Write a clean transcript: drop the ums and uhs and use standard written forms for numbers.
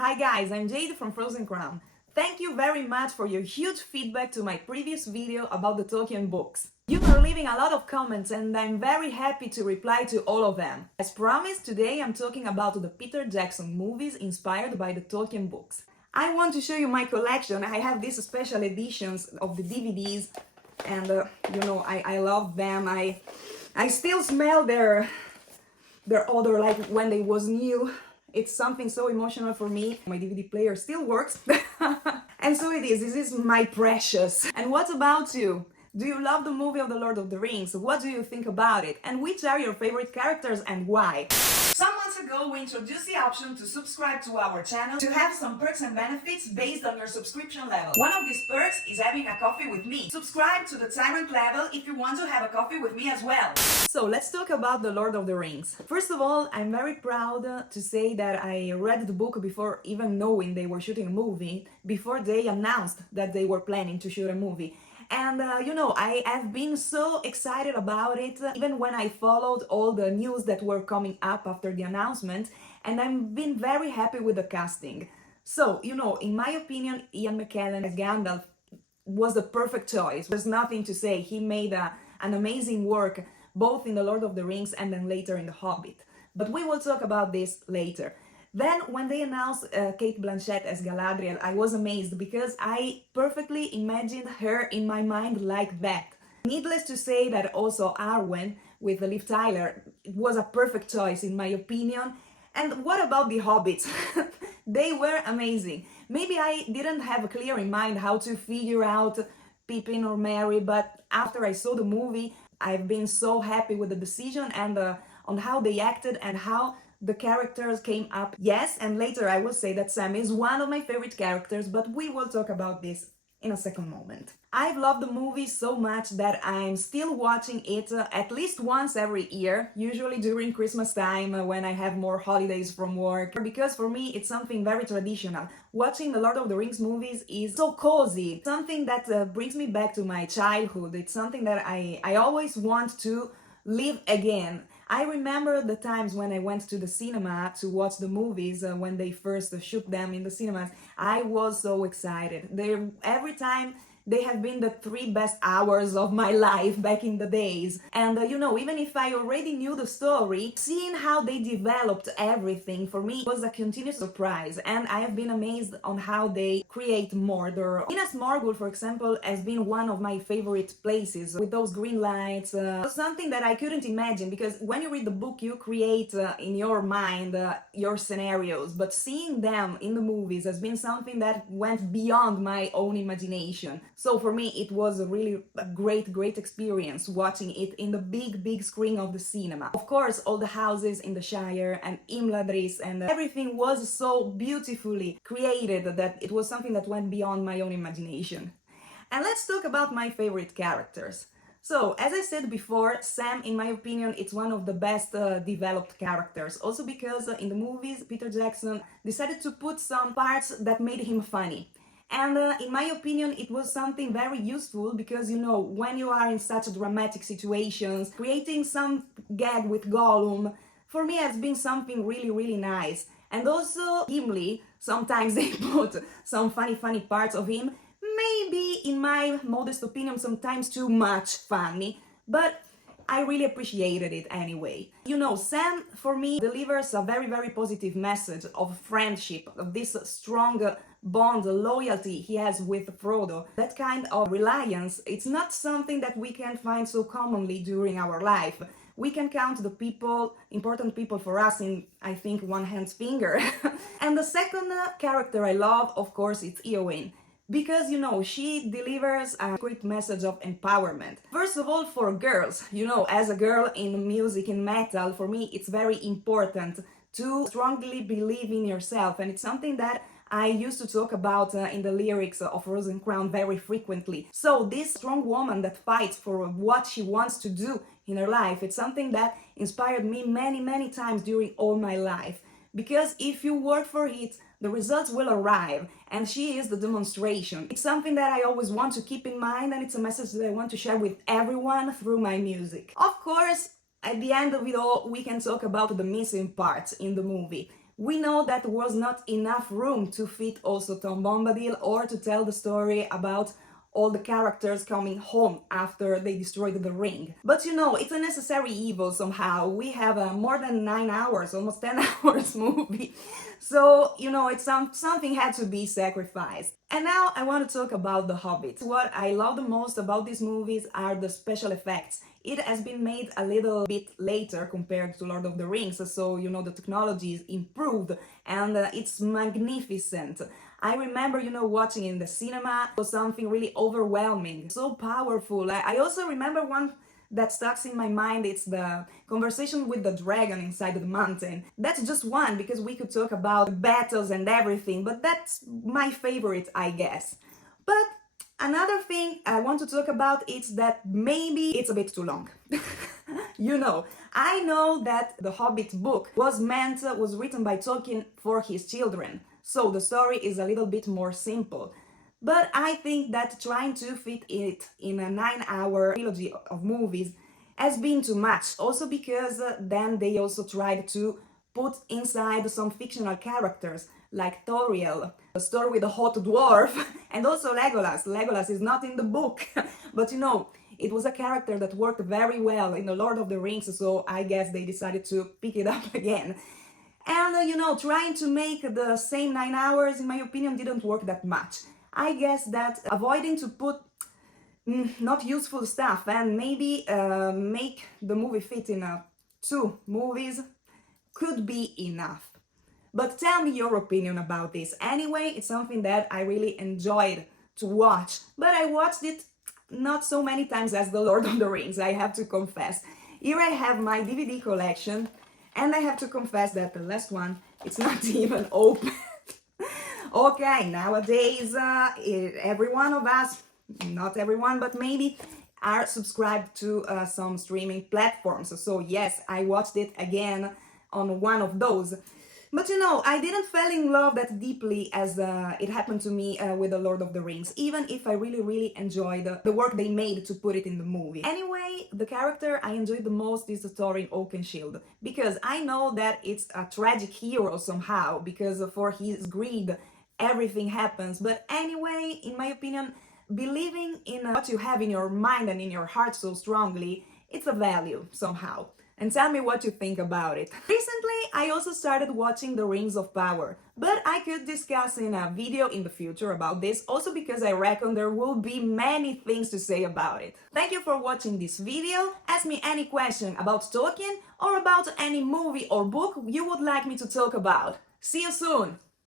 Hi guys, I'm Jade from Frozen Crown. Thank you very much for your huge feedback to my previous video about the Tolkien books. You are leaving a lot of comments and I'm very happy to reply to all of them. As promised, today I'm talking about the Peter Jackson movies inspired by the Tolkien books. I want to show you my collection. I have these special editions of the DVDs and I love them. I still smell their odor like when they was new. It's something so emotional for me. My DVD player still works. And so it is. This is my precious. And what about you? Do you love the movie of The Lord of the Rings? What do you think about it? And which are your favorite characters and why? Some months ago, we introduced the option to subscribe to our channel to have some perks and benefits based on your subscription level. One of these perks is having a coffee with me. Subscribe to the Tyrant level if you want to have a coffee with me as well. So let's talk about The Lord of the Rings. First of all, I'm very proud to say that I read the book before even knowing they were shooting a movie, before they announced that they were planning to shoot a movie. And I have been so excited about it, even when I followed all the news that were coming up after the announcement, and I've been very happy with the casting. So, in my opinion, Ian McKellen as Gandalf was the perfect choice. There's nothing to say. He made an amazing work, both in The Lord of the Rings and then later in The Hobbit. But we will talk about this later. Then, when they announced Cate Blanchett as Galadriel, I was amazed because I perfectly imagined her in my mind like that. Needless to say that also Arwen with Liv Tyler was a perfect choice in my opinion. And what about the Hobbits? They were amazing. Maybe I didn't have clear in mind how to figure out Pippin or Merry, but after I saw the movie, I've been so happy with the decision and on how they acted and how the characters came up. Yes, and later I will say that Sam is one of my favorite characters, but we will talk about this in a second moment. I've loved the movie so much that I'm still watching it at least once every year, usually during Christmas time when I have more holidays from work, because for me it's something very traditional. Watching the Lord of the Rings movies is so cozy, something that brings me back to my childhood. It's something that I always want to live again. I remember the times when I went to the cinema to watch the movies when they first shoot them in the cinemas. I was so excited. Every time they have been the 3 best hours of my life back in the days. And even if I already knew the story, seeing how they developed everything for me was a continuous surprise. And I have been amazed on how they create Mordor. Minas Morgul, for example, has been one of my favorite places with those green lights. Something that I couldn't imagine because when you read the book, you create in your mind your scenarios. But seeing them in the movies has been something that went beyond my own imagination. So for me, it was really a great experience watching it in the big screen of the cinema. Of course, all the houses in the Shire and Imladris and everything was so beautifully created that it was something that went beyond my own imagination. And let's talk about my favorite characters. So, as I said before, Sam, in my opinion, it's one of the best developed characters. Also because in the movies, Peter Jackson decided to put some parts that made him funny. And in my opinion, it was something very useful because, when you are in such dramatic situations, creating some gag with Gollum, for me has been something really nice. And also, Gimli, sometimes they put some funny parts of him, maybe, in my modest opinion, sometimes too much funny, but I really appreciated it anyway. Sam, for me, delivers a very positive message of friendship, of this strong bond, loyalty he has with Frodo. That kind of reliance, it's not something that we can find so commonly during our life. We can count the people, important people for us in, I think, one hand's finger. And the second character I love, of course, it's Eowyn. Because, she delivers a great message of empowerment. First of all, for girls, as a girl in music, in metal, for me, it's very important to strongly believe in yourself. And it's something that I used to talk about in the lyrics of Frozen Crown very frequently. So this strong woman that fights for what she wants to do in her life, it's something that inspired me many times during all my life. Because if you work for it, the results will arrive, and she is the demonstration. It's something that I always want to keep in mind, and it's a message that I want to share with everyone through my music. Of course, at the end of it all, we can talk about the missing parts in the movie. we know that there was not enough room to fit also Tom Bombadil or to tell the story about all the characters coming home after they destroyed the ring. But you know, it's a necessary evil somehow. We have a more than 9 hours, almost 10 hours movie. So, you know, it's something had to be sacrificed. And now I want to talk about The Hobbit. What I love the most about these movies are the special effects. It has been made a little bit later compared to Lord of the Rings, so you know the technology is improved and it's magnificent. I remember, you know, watching in the cinema, it was something really overwhelming, so powerful. I also remember one that stuck in my mind, it's the conversation with the dragon inside the mountain. That's just one, because we could talk about battles and everything, but that's my favorite, I guess. But another thing I want to talk about is that maybe it's a bit too long. You know, I know that the Hobbit book was written by Tolkien for his children, so the story is a little bit more simple. But I think that trying to fit it in a 9-hour trilogy of movies has been too much. Also because then they also tried to put inside some fictional characters like Tauriel, a story with a hot dwarf, and also Legolas. Legolas is not in the book, but you know, it was a character that worked very well in The Lord of the Rings, so I guess they decided to pick it up again. And you know, trying to make the same 9 hours, in my opinion, didn't work that much. I guess that avoiding to put not useful stuff and maybe make the movie fit in 2 movies could be enough. But tell me your opinion about this. Anyway, it's something that I really enjoyed to watch, but I watched it not so many times as The Lord of the Rings, I have to confess. Here I have my DVD collection, and I have to confess that the last one, it's not even open. Okay, nowadays every one of us, not everyone, but maybe, are subscribed to some streaming platforms. So yes, I watched it again on one of those. But you know, I didn't fall in love that deeply as it happened to me with The Lord of the Rings, even if I really enjoyed the work they made to put it in the movie. Anyway, the character I enjoyed the most is Thorin Oakenshield, because I know that it's a tragic hero somehow, because for his greed everything happens. But anyway, in my opinion, believing in what you have in your mind and in your heart so strongly, it's a value somehow. And tell me what you think about it. Recently, I also started watching The Rings of Power, but I could discuss in a video in the future about this, also because I reckon there will be many things to say about it. Thank you for watching this video. Ask me any question about Tolkien or about any movie or book you would like me to talk about. See you soon!